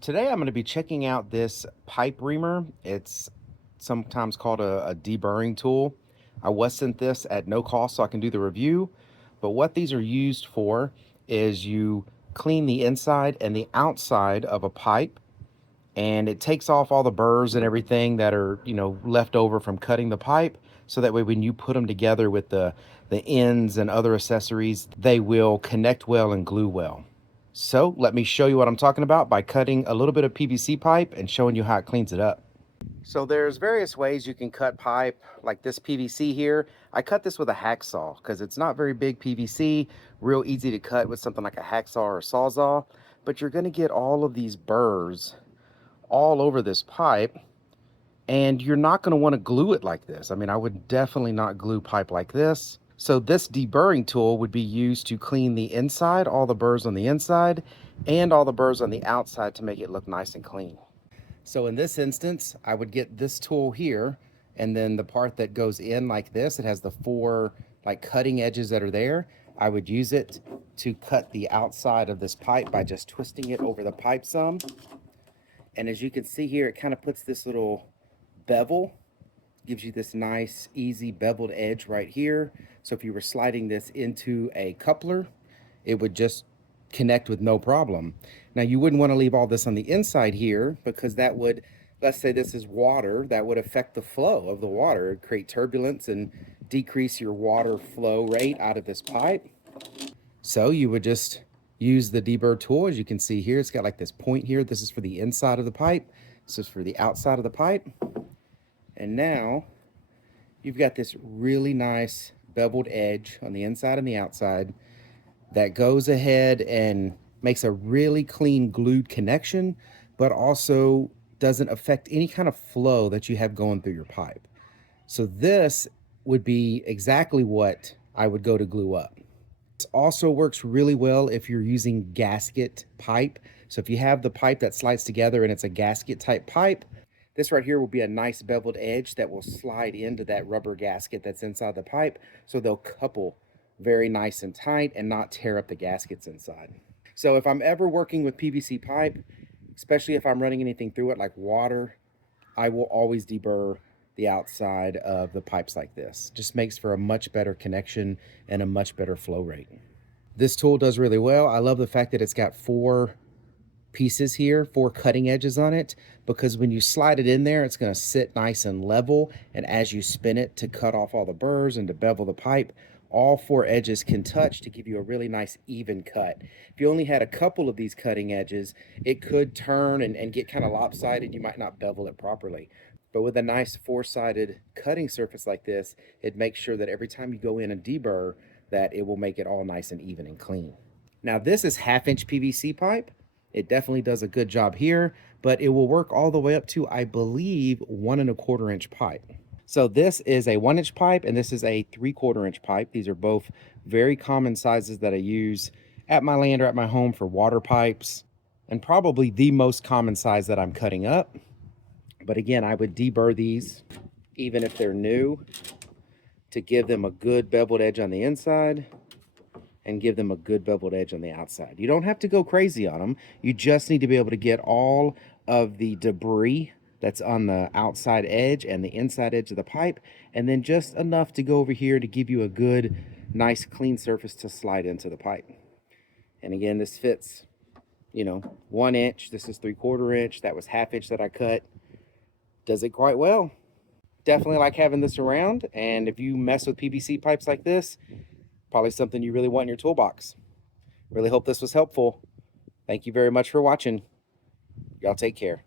Today I'm going to be checking out this pipe reamer. It's sometimes called a deburring tool. I was sent this at no cost so I can do the review, but what these are used for is you clean the inside and the outside of a pipe, and it takes off all the burrs and everything that are, left over from cutting the pipe, so that way when you put them together with the ends and other accessories, they will connect well and glue well. So let me show you what I'm talking about by cutting a little bit of PVC pipe and showing you how it cleans it up. So there's various ways you can cut pipe, like this PVC here. I cut this with a hacksaw because it's not very big PVC, real easy to cut with something like a hacksaw or a sawzall, but you're gonna get all of these burrs all over this pipe, and you're not gonna wanna glue it like this. I mean, I would definitely not glue pipe like this. So this deburring tool would be used to clean the inside, all the burrs on the inside, and all the burrs on the outside to make it look nice and clean. So in this instance, I would get this tool here, and then the part that goes in like this, it has the four like cutting edges that are there. I would use it to cut the outside of this pipe by just twisting it over the pipe some. And as you can see here, it kind of puts this little bevel, gives you this nice easy beveled edge right here. So if you were sliding this into a coupler, it would just connect with no problem. Now you wouldn't want to leave all this on the inside here, because that would, let's say this is water, that would affect the flow of the water. It'd create turbulence and decrease your water flow rate out of this pipe. So you would just use the deburr tool. As you can see here, it's got like this point here. This is for the inside of the pipe. This is for the outside of the pipe. And now you've got this really nice beveled edge on the inside and the outside that goes ahead and makes a really clean glued connection, but also doesn't affect any kind of flow that you have going through your pipe. So this would be exactly what I would go to glue up. This also works really well if you're using gasket pipe. So if you have the pipe that slides together and it's a gasket type pipe, this right here will be a nice beveled edge that will slide into that rubber gasket that's inside the pipe. So they'll couple very nice and tight and not tear up the gaskets inside. So if I'm ever working with PVC pipe, especially if I'm running anything through it like water, I will always deburr the outside of the pipes like this. Just makes for a much better connection and a much better flow rate. This tool does really well. I love the fact that it's got four pieces here, four cutting edges on it, because when you slide it in there, it's going to sit nice and level, and as you spin it to cut off all the burrs and to bevel the pipe, all four edges can touch to give you a really nice even cut. If you only had a couple of these cutting edges, it could turn and get kind of lopsided. You might not bevel it properly. But with a nice four-sided cutting surface like this, it makes sure that every time you go in and deburr, that it will make it all nice and even and clean. Now this is 1/2-inch PVC pipe. It definitely does a good job here, but it will work all the way up to, I believe, 1 1/4-inch pipe. So this is a 1-inch pipe and this is a 3/4-inch pipe. These are both very common sizes that I use at my land or at my home for water pipes, and probably the most common size that I'm cutting up. But again, I would deburr these, even if they're new, to give them a good beveled edge on the inside and give them a good beveled edge on the outside. You don't have to go crazy on them. You just need to be able to get all of the debris that's on the outside edge and the inside edge of the pipe, and then just enough to go over here to give you a good, nice, clean surface to slide into the pipe. And again, this fits, 1 inch. This is 3/4 inch. That was 1/2 inch that I cut. Does it quite well. Definitely like having this around, and if you mess with PVC pipes like this, probably something you really want in your toolbox. Really hope this was helpful. Thank you very much for watching. Y'all take care.